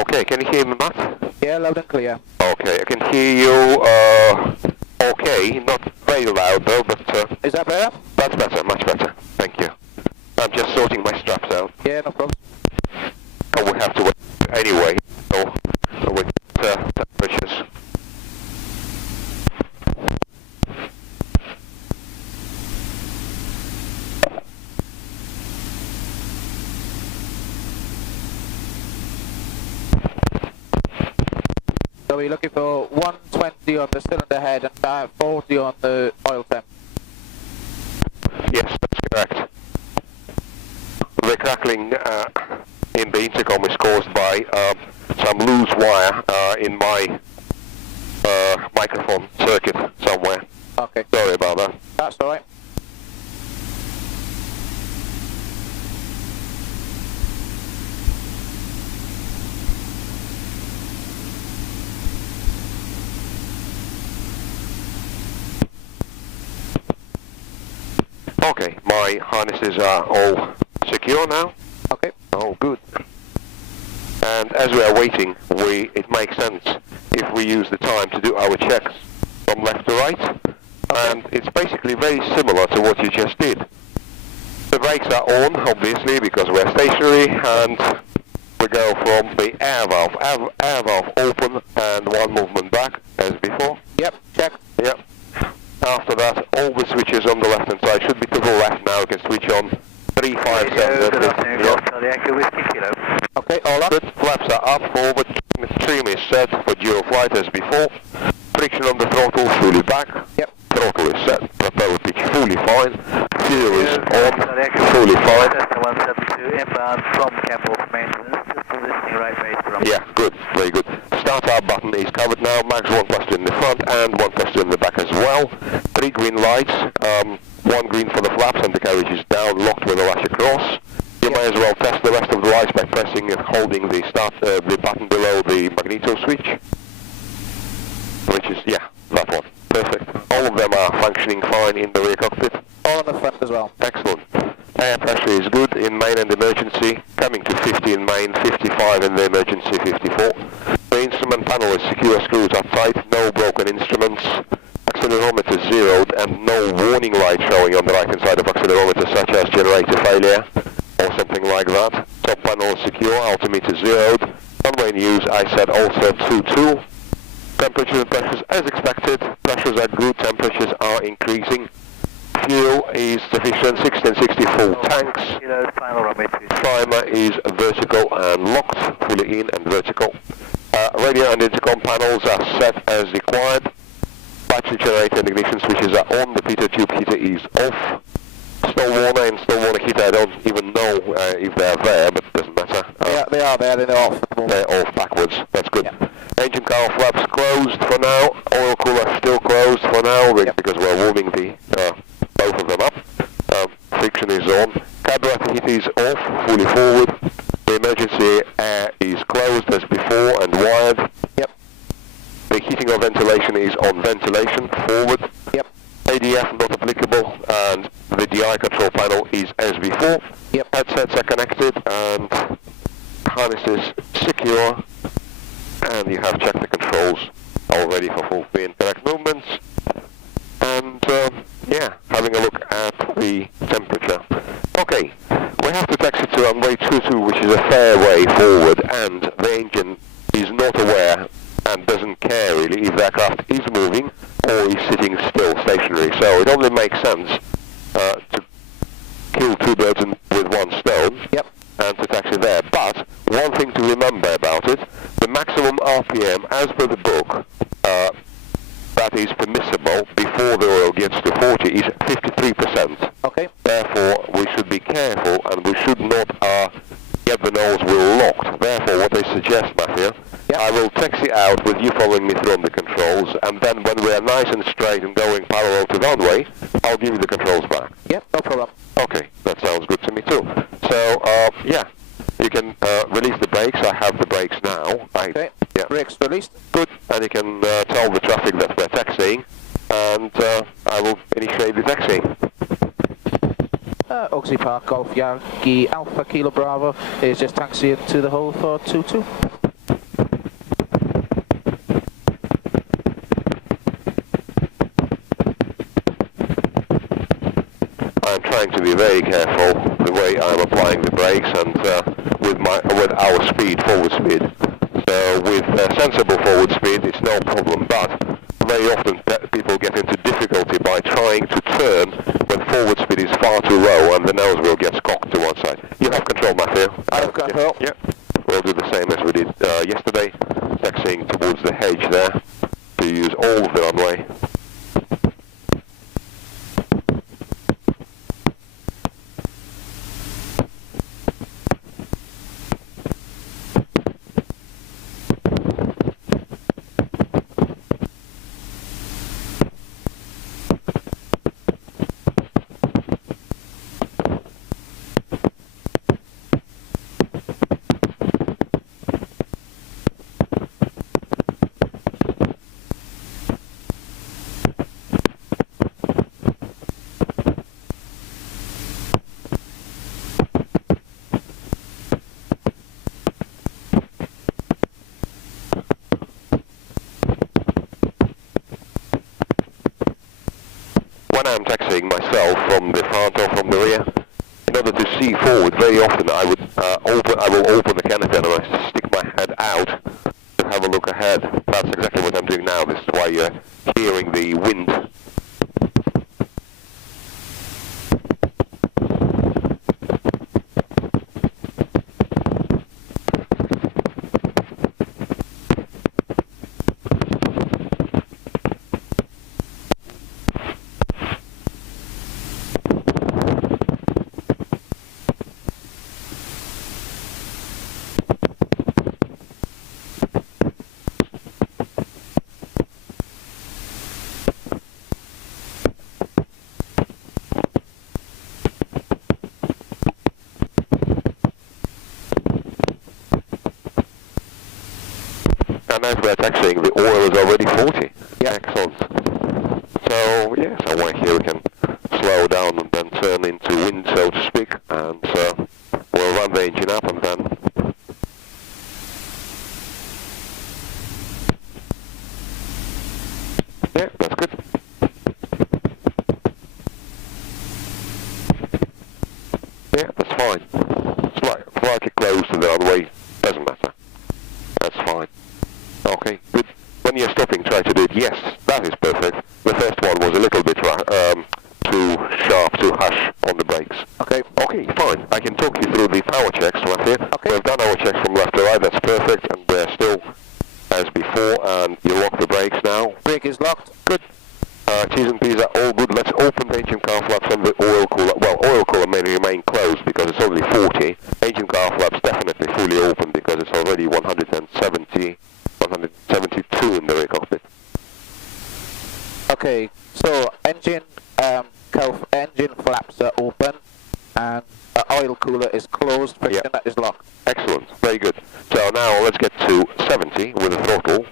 Okay, can you hear me, Matt? Yeah, loud and clear. Okay, I can hear you, okay, not very loud though, but... Is that better? That's better, much better. Thank you. I'm just sorting my straps out. Yeah, no problem. Oh, we have to wait anyway, so with temperatures. So we're looking for 120 on the cylinder head and 40 on the oil temp. Yes, that's correct. The crackling in the intercom is caused by some loose wire in my microphone circuit somewhere. Okay. Sorry about that. That's alright. Okay, my harnesses are all secure now. Okay. Oh, good. And as we are waiting, it makes sense if we use the time to do our checks from left to right. And it's basically very similar to what you just did. The brakes are on, obviously, because we're stationary, and we go from the air valve open and one movement back, as before. Yep, check. Yep. After that, all the switches on the left-hand side should be to the left now. We can switch on 3, 5, 7. Good afternoon, Charlie Echo Whiskey Kilo. Okay, all up. Good. Flaps are up, forward. Trim is set for dual flight as before. Friction on the throttle fully back. Yep. Throttle is set. Propeller pitch fully fine. Fuel is on. Fully fine. Cessna 172 inbound from Campbell for maintenance. Just positioning right base from. Yeah, good. Very good. Start-up button is covered now. Max 1 cluster in the front and 1 cluster in the back as well. 3 green lights. 1 green for the flaps and the carriage is down, locked with a lash across. You may as well test the rest of the lights by pressing and holding the the button below the magneto switch. Which is, yeah, that one. Perfect. All of them are functioning fine in the rear cockpit. All on the front as well. Excellent. Air pressure is good in main and emergency, coming to 50 in main, 55 in the emergency, 54. The instrument panel is secure, screws are tight, no broken instruments. Accelerometer zeroed and no warning light showing on the right hand side of accelerometer, such as generator failure or something like that. Top panel secure, altimeter zeroed. Runway in use, I said also 2-2. Temperatures and pressures as expected. Pressures are good, temperatures are increasing. Fuel is sufficient, 1660 full tanks. Primer is vertical and locked, fully in and vertical. Radio and intercom panels are set as required. Battery generator and ignition switches are on. The pitot tube heater is off. Stall warner and stall warner heater, I don't even know if they're there, but it doesn't matter. Yeah, they are there, they're off. They're off backwards, that's good. Yeah. Engine cowl flaps closed for now. Oil cooler still closed for now, because we're warming both of them up. Friction is on. Carburetor heater is off, fully forward. The emergency air is closed as before and wired. Yep. The heating or ventilation is on ventilation, forward. Yep. ADF not applicable, and the DI control panel is as before. Yep. Headsets are connected and harnesses secure, and you have checked the controls all ready for full free and correct movements. And yeah, having a look at the temperature. Okay, we have to taxi to runway 22, which is a fair way forward, and the engine is not aware and doesn't care really if the aircraft is moving or is sitting still, stationary. So it only makes sense to kill 2 birds with 1 stone. Yep. And to taxi there. But one thing to remember about it, the maximum RPM as per the book that is permissible before the oil gets to 40 is 53%. Okay. Therefore, we should be careful and we should not get the nose wheel locked. Therefore, what I suggest, Matthew, yep. I will taxi out with you following me through on the controls, and then when we are nice and straight and going parallel to the runway, I'll give you the controls back. Yep, no problem. Okay, that sounds good to me too. So, yeah, you can release the brakes. I have the brakes now. Okay, yeah. brakes released. Good, and you can tell the traffic that we're taxiing, and I will initiate the taxiing. Oxley Park Golf Yankee Alpha Kilo Bravo is just taxiing to the hole for 22. very careful the way I'm applying the brakes and with our speed, forward speed. So with sensible forward speed, it's no problem. But very often people get into difficulty by trying to turn when forward speed is far too low and the nose wheel gets cocked to one side. You have control, Matthew? I have control. Yeah. We'll do the same as we did yesterday, taxiing towards the hedge there to use all of the runway. When I'm taxiing myself from the front or from the rear, in order to see forward, very often I will open the canopy and I stick my head out to have a look ahead. That's exactly what I'm doing now. This is why you're hearing the wind. And as we're taxiing, the oil is already 40. Yeah. Excellent. So, yes, I want here we can slow down and then turn into wind, so to speak, and we'll run the engine up and then... Yeah, that's good. Yeah, that's fine. Slightly close to the runway, doesn't matter. That's fine. Okay, good. When you're stopping, try to do it. Yes, that is perfect. The first one was a little bit too sharp, too harsh on the brakes. Okay. Okay, fine. I can talk you through the power checks right here. Okay. We've done our checks from left to right. That's perfect, and we're still as before. And you lock the brakes now. Brake is locked. Good. T's and P's are all good. Let's open the engine car flaps and the oil cooler. Well, oil cooler may remain closed because it's only 40. Engine car flaps definitely fully open because it's already 172 in the rear cockpit. Okay, so engine flaps are open and oil cooler is closed, friction Yeah. nut is locked. Excellent, very good. So now let's get to 70 with the throttle.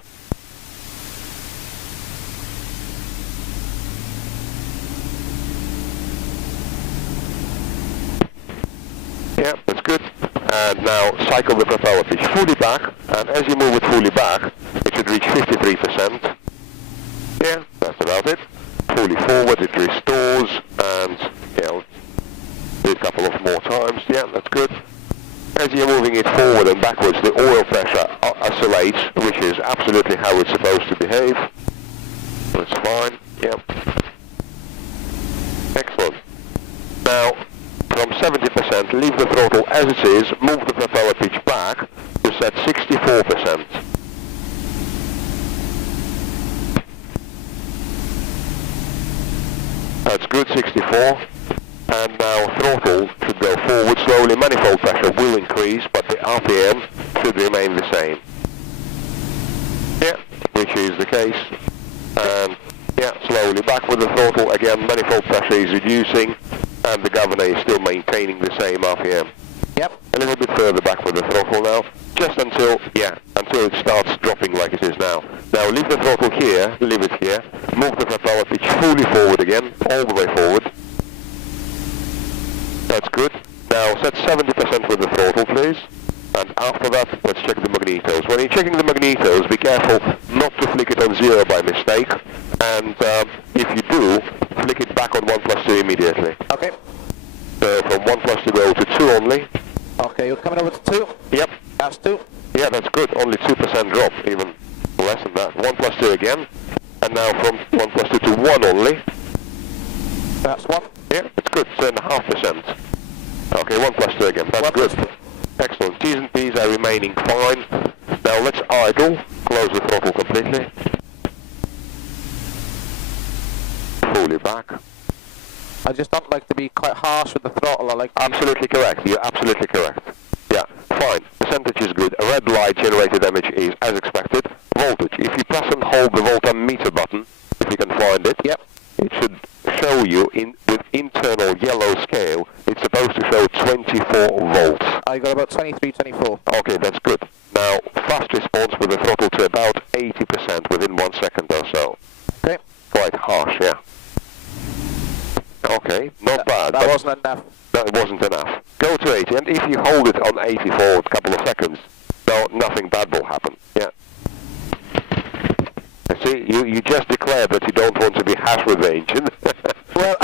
Yeah, that's good. And now cycle the propeller pitch fully back, and as you move it fully back, it should reach 53%. Yeah, that's about it. Fully forward, it restores, and do a couple of more times. Yeah, that's good. As you're moving it forward and backwards, the oil pressure oscillates, which is absolutely how it's supposed to behave. That's fine. Yeah. Excellent. Now, from 70%, leave the throttle as it is, move the propeller pitch back to set 64%. That's good, 64. And now throttle should go forward slowly. Manifold pressure will increase, but the RPM should remain the same. Yeah, which is the case. And yeah, slowly back with the throttle. Again, manifold pressure is reducing, and the governor is still maintaining the same RPM. Yep. A little bit further back with the throttle now, just until it starts dropping like it is now. Now leave the throttle here, leave it here, move the propeller pitch fully forward again, all the way forward. That's good. Now set 70% with the throttle, please. And after that, let's check the magnetos. When you're checking the magnetos, be careful not to flick it on 0 by mistake. And if you do, flick it back on 1+2 immediately. Okay. So from 1+ to go to 2 only. Okay, you're coming over to 2. Yep. That's 2. Yeah, that's good. Only 2% drop, even less than that. 1+ 2 again. And now from 1+ 2 to 1 only. That's 1. Yeah, it's good. 2.5%. Okay, 1+ 2 again. That's good. Excellent. T's and P's are remaining fine. Now let's idle. Close the throttle completely. Fully back. I just don't like to be quite harsh with the throttle. I like Absolutely correct. You're absolutely correct. Yeah, fine. Percentage is good. A red light generated damage is as expected. Voltage. If you press and hold the voltmeter button, if you can find it, Yep. it should show you with internal yellow scale. It's supposed to show 24 volts. I got about 23, 24. Okay, that's good. Now, fast response with the throttle to about 80% within 1 second or so. Okay. Quite harsh, yeah. Okay, not bad. That but wasn't enough. that wasn't enough. Go to 80, and if you hold it on 80 for a couple of seconds, no, nothing bad will happen. Yeah. See, you just declared that you don't want to be harsh with the engine. Well,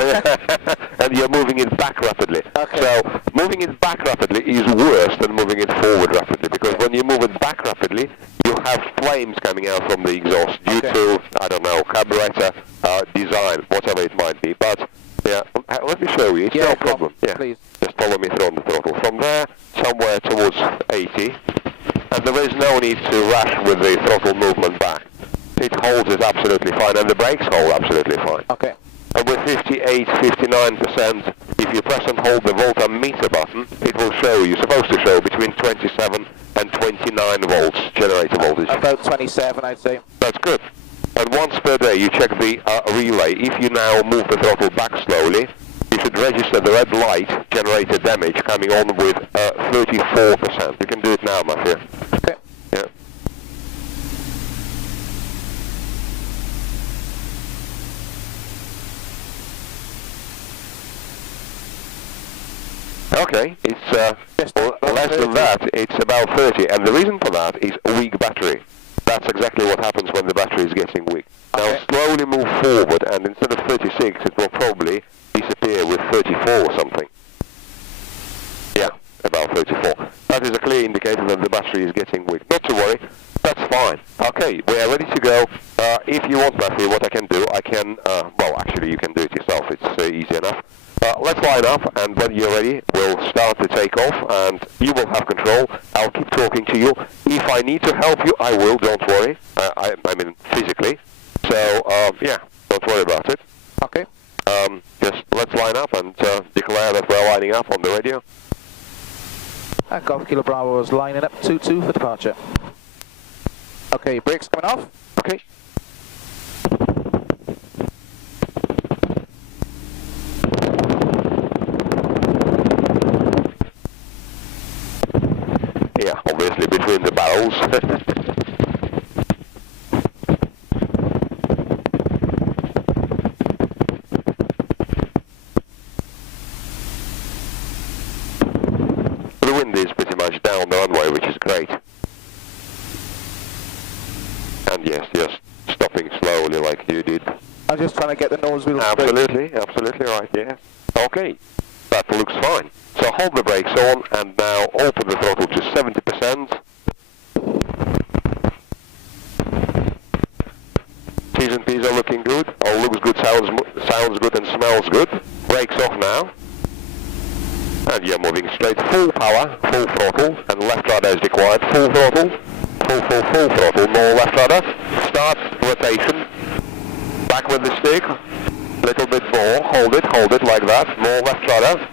and you're moving it back rapidly. Okay. So, moving it back rapidly is worse than moving it forward rapidly, because when you move it back rapidly, you have flames coming out from the exhaust due to, I don't know, carburetor design, whatever it might be. But, yeah, let me show you. It's no problem. Yeah. Please. Just follow me through on the throttle. From there, somewhere towards 80, and there is no need to rush with the throttle movement back. It holds it absolutely fine, and the brakes hold absolutely fine. Okay. And with 58, 59%, if you press and hold the voltmeter button, it will show you, supposed to show between 27 and 29 volts generator voltage. About 27, I'd say. That's good. And once per day you check the relay. If you now move the throttle back slowly, you should register the red light generated damage coming on with 34%. You can do it now, Matthew. Okay. Yeah. Okay, it's less than that. It's about 30, and the reason for that is a weak battery. That's exactly what happens when the battery is getting weak. Okay. Now slowly move forward, and instead of 36, it will probably disappear with 34 or something. Yeah, about 34. That is a clear indicator that the battery is getting weak. Not to worry, that's fine. Okay, we are ready to go. If you want, Matthew, what I can do, I can, well, actually you can do it yourself. It's easy enough. Let's line up, and when you're ready, we'll start the takeoff, and you will have control. I'll keep talking to you. If I need to help you, I will, don't worry. I mean, physically. So, yeah, don't worry about it. Okay. Just let's line up and declare that we're lining up on the radio. And Golf Kilo Bravo is lining up 2-2 for departure. Okay, brakes coming off. Okay. Yeah, obviously between the barrels. The wind is pretty much down the runway, which is great. And yes, just stopping slowly like you did. I'm just trying to get the nose wheel straight. Absolutely, absolutely right, yeah. Okay, that looks fine. So hold the brakes on and now open the throttle to 70%. T's and P's are looking good. All looks good, sounds good and smells good. Brakes off now. And you're moving straight, full power, full throttle, and left rudder is required. Full throttle, full throttle, more left rudder. Start rotation. Back with the stick. Little bit more. Hold it like that. More left rudder.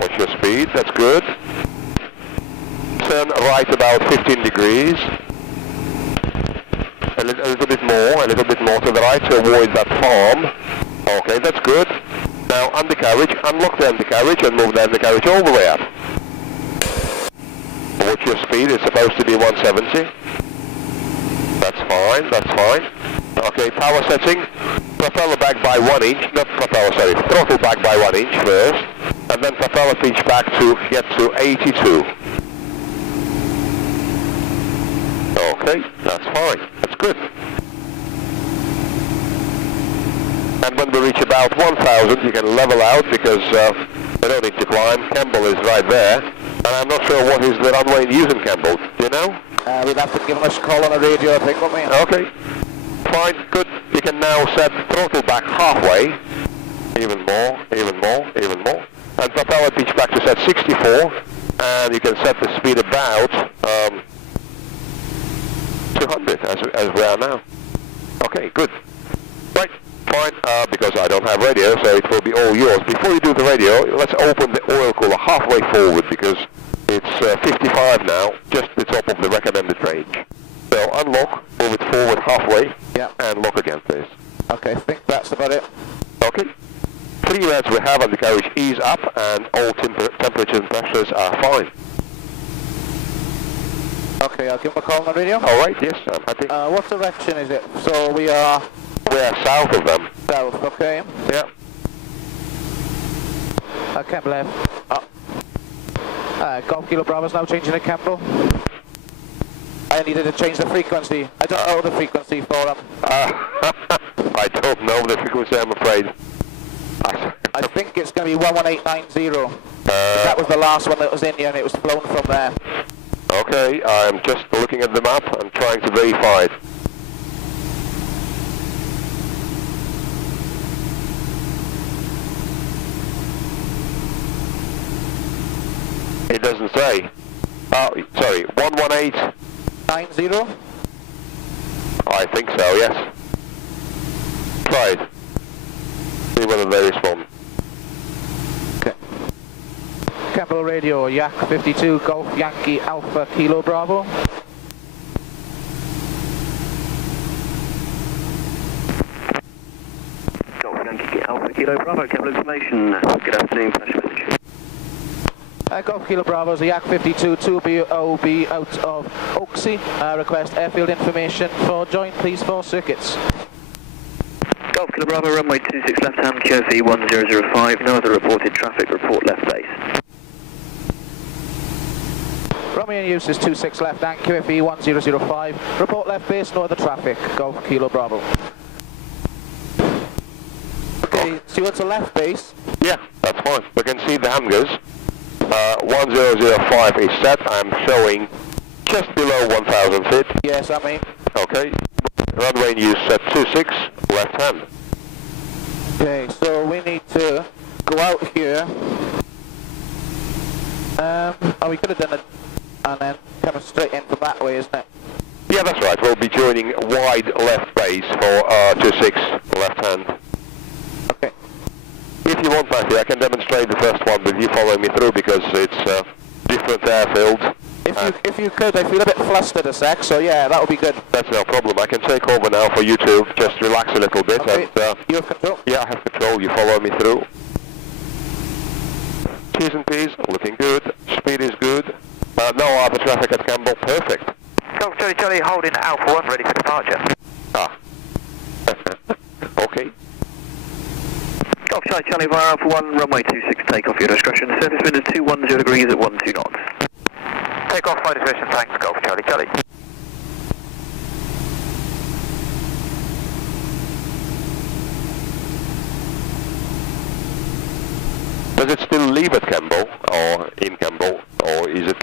Watch your speed, that's good. Turn right about 15 degrees. A little bit more to the right to avoid that farm. Okay, that's good. Now undercarriage, unlock the undercarriage and move the undercarriage all the way up. Watch your speed, it's supposed to be 170. That's fine. Okay, power setting. Propeller back by 1 inch, not propeller, sorry, throttle back by 1 inch first. And then propeller pitch back to get to 82. Okay, that's fine, that's good. And when we reach about 1000, you can level out because We don't need to climb. Campbell is right there. And I'm not sure what is the runway in use in Campbell. Do you know? We'll have to give him a call on the radio, I think, won't we? Okay. Fine, good. You can now set throttle back halfway. Even more, even more, even more. And propeller pitch back to set 64. And you can set the speed about 200 as we are now. Okay, good. Right, fine, because I don't have radio, so it will be all yours. Before you do the radio, let's open the oil cooler halfway forward because it's 55 now, just the top of the recommended range. So unlock, move it forward halfway, and lock again, please. Okay, I think that's about it. Okay. 3 reds we have on the carriage is up, and all temperatures and pressures are fine. Okay, I'll give him a call on the radio. All right, yes, I'm happy. What direction is it? So we are... We're south of them. South, okay. Yeah. Campbell left. Golf Kilo Bravo's now changing to Campbell. I needed to change the frequency. I don't know the frequency for him. I don't know the frequency, I'm afraid. I think it's going to be 11890. That was the last one that was in here and it was flown from there. Okay, I'm just looking at the map and trying to verify it. It doesn't say. Oh, sorry, 11890? I think so, yes. Try it. See whether they respond. Okay. Campbell Radio, Yak 52, Golf Yankee Alpha Kilo Bravo. Golf Yankee Alpha Kilo Bravo, Campbell information. Good afternoon, flash message. Golf Kilo Bravo's a Yak 52, 2BOB out of Oaksey. Request airfield information for join, please, for circuits. Golf Kilo Bravo, runway 26 left hand, QFE 1005, no other reported traffic, report left base. Runway in use is 26 left hand, QFE 1005, report left base, no other traffic, Golf Kilo Bravo. Okay, see what's the left base? Yeah, that's fine. We can see the hangars. 1005 is set. I'm showing just below 1,000 feet. Yes, I mean. Okay. Runway in use set 26, left hand. Okay, so we need to go out here. We could have done it and then coming straight in from that way, isn't it? Yeah, that's right. We'll be joining wide left base for 26, left hand. Okay. If you want, Matthew, I can demonstrate the first one with you following me through because it's different airfield. If you could, I feel a bit flustered a sec, so yeah, that would be good. That's no problem. I can take over now for you to just relax a little bit. Okay. And, you have control? Yeah, I have control. You follow me through. T's and P's, looking good. Speed is good. No other traffic at Campbell. Perfect. Golf Charlie Charlie, holding Alpha 1, ready for departure. Ah. Okay. Golf Charlie Charlie via Alpha 1, runway 26, take off your discretion. Surface wind at 210 degrees at 12 knots. Take off by discretion, thanks, Golf Charlie Charlie. Does it still leave at Campbell or in Campbell, or is it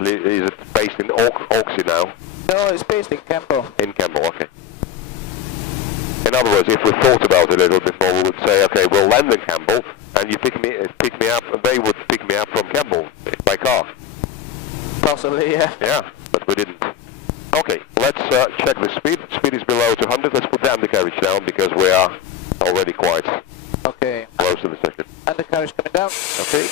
based in Oaksey now? No, it's based in Campbell. In Campbell, okay. In other words, if we thought about it a little bit more, we would say, okay, we'll land in Campbell, and you pick me up, and they would pick me up from Campbell by car. Possibly, yeah. Yeah, but we didn't. Okay, let's check the speed. Speed is below 200. Let's put the undercarriage down because we are already quite Okay. close to the second. Undercarriage coming down. Okay.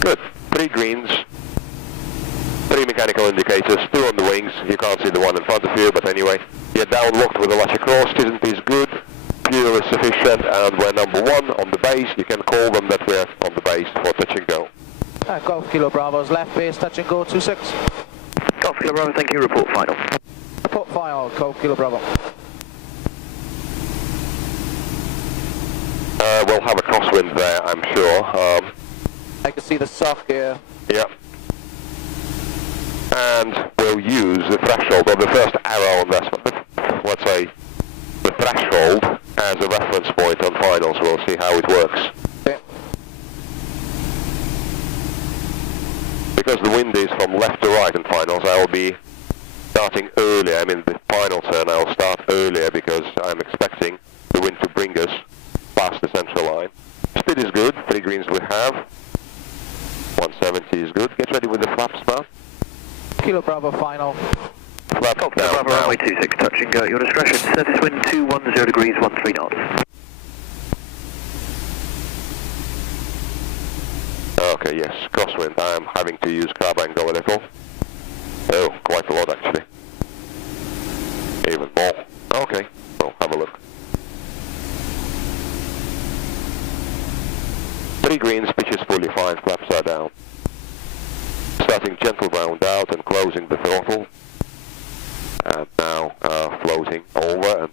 Good. 3 greens. 3 mechanical indicators, 2 on the wings. You can't see the one in front of you, but anyway. You're down locked with the latch across. Isn't this good? Fuel is sufficient, and we're number 1 on the base. You can call them that we're on the base for touch and go. Golf Kilo Bravo's left base, touch and go, 26. Golf Kilo Bravo, thank you, report final. Report final, Golf Kilo Bravo. We'll have a crosswind there, I'm sure. I can see the sock here. Yeah. And we'll use the threshold, or the first arrow on this one. Let's say the threshold as a reference point on finals. We'll see how it works. Okay. Because the wind is from left to right in finals, I will be starting earlier. I mean, the final turn I will start earlier because I'm expecting the wind to bring us past the central line. Speed is good, 3 greens we have. 170 is good. Get ready with the flaps now. Kilo Bravo final. Flaps Golf down Bravo now. runway 26 touching go at your discretion. Surface wind 210 degrees, 13 knots. Okay, yes, crosswind. I am having to use carb and go a little. Oh, quite a lot actually. Even more. Okay, well, have a look. 3 greens, pitch is fully fine, flaps are down. Starting gentle round out and closing the throttle. And now floating over and...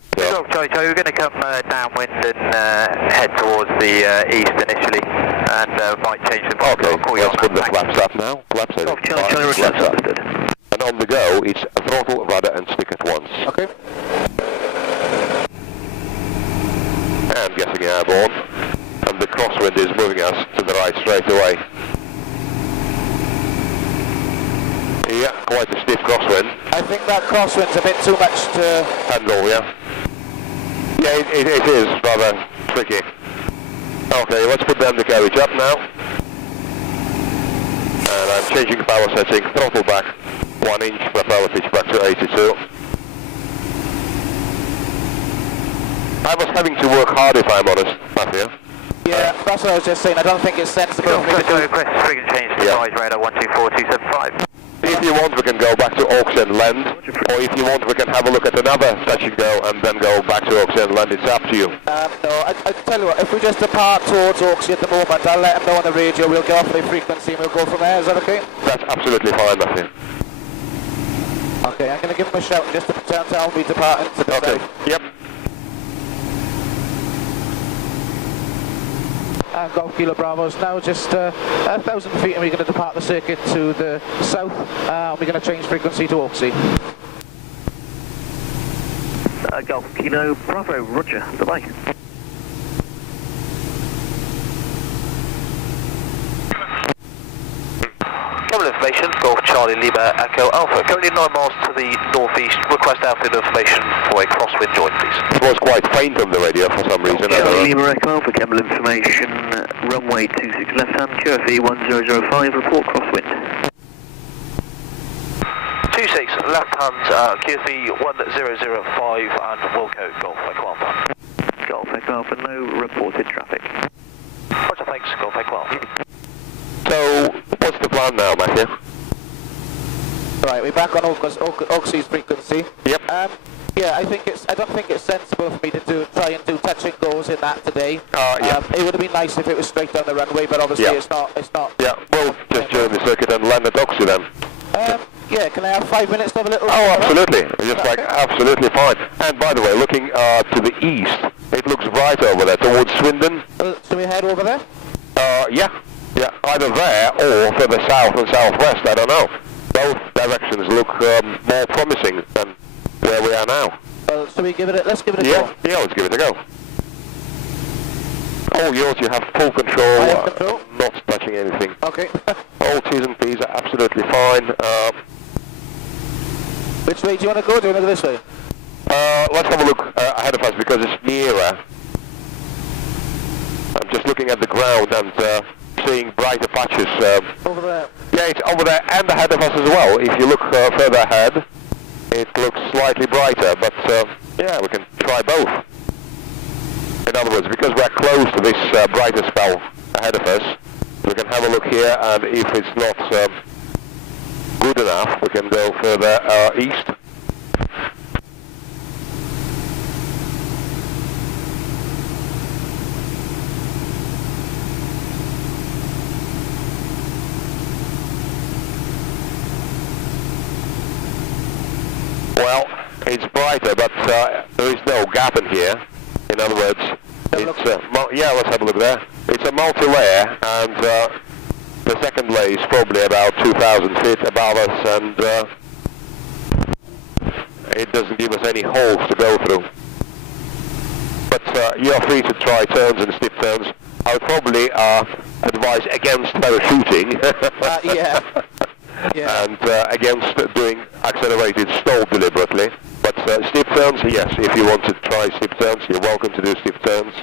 Charlie, we're going to come downwind and head towards the east initially, and might change the path. okay, let's put the flaps up now. Flaps are Charlie, flaps up. understood. And on the go, it's throttle, rudder and stick at once. Okay. And getting airborne. And the crosswind is moving us to the right straight away. Yeah, quite a stiff crosswind. I think that crosswind's a bit too much to... Handle, yeah? Yeah, it is rather tricky. Okay, let's put the undercarriage up now. And I'm changing power setting, throttle back, 1 inch, propeller pitch back to 82. I was having to work hard if I'm honest, Matthew. Yeah, that's what I was just saying. I don't think it's sensible for me to do... request frequent change to size radar 124275. If you want, we can go back to Oaks and Land, or if you want, we can have a look at another touch and go, and then go back to Oaks and Land. It's up to you. No, I tell you what, if we just depart towards Oaksy at the moment, I'll let them know on the radio, we'll get off the frequency and we'll go from there, is that okay? That's absolutely fine, Matthew. Okay, I'm going to give them a shout just to tell me departing to the Okay, south. yep. And Golf Kilo Bravo's now just 1,000 feet, and we're going to depart the circuit to the south. We're going to change frequency to Oaksy. Golf Kilo Bravo, roger, bye-bye. Cabin information, Golf Charlie Lima Echo Alpha. Currently 9 miles to the northeast. Request outfield information for a crosswind join, please. It was quite faint on the radio for some reason. I don't Charlie know. Lima Echo Alpha, cabin information, runway 26 left hand, QFE 1005, report crosswind. 26 left hand, QFE 1005 and Wilco Golf Echo Alpha. Golf Echo Alpha, no reported traffic. Roger, thanks, Golf Echo Alpha. So, what's the plan now, Matthew? Right, we're back on Oaksy's frequency. Yep. Yeah, I don't think it's sensible for me to try and do touch and goes in that today. Yeah. It would have been nice if it was straight down the runway, but obviously it's not. Yeah, we'll just join the circuit and land at Oxy then. Yeah, can I have 5 minutes to have a little... Oh, absolutely. Just like, absolutely fine. And by the way, looking to the east, it looks bright over there, towards Swindon. Should we head over there? Yeah, either there or further south and southwest, I don't know. Both directions look more promising than where we are now. Well, should we let's give it a go. Yeah, let's give it a go. All yours, you have full control. I have control. Not touching anything. Okay. All T's and P's are absolutely fine. Which way do you want to go? Do you want to go this way? Let's have a look ahead of us because it's nearer. I'm just looking at the ground and seeing brighter patches. Over there. Yeah, it's over there and ahead of us as well. If you look further ahead, it looks slightly brighter, but yeah, we can try both. In other words, because we're close to this brighter spell ahead of us, we can have a look here, and if it's not good enough, we can go further east. Well, it's brighter, but there is no gap in here. In other words, it's yeah, let's have a look there. It's a multi-layer, and the second layer is probably about 2,000 feet above us, and it doesn't give us any holes to go through. you're free to try turns and stiff turns. I would probably advise against parachuting. Yeah. Yeah. And against doing accelerated stall deliberately. But stiff turns, yes, if you want to try stiff turns, you're welcome to do stiff turns.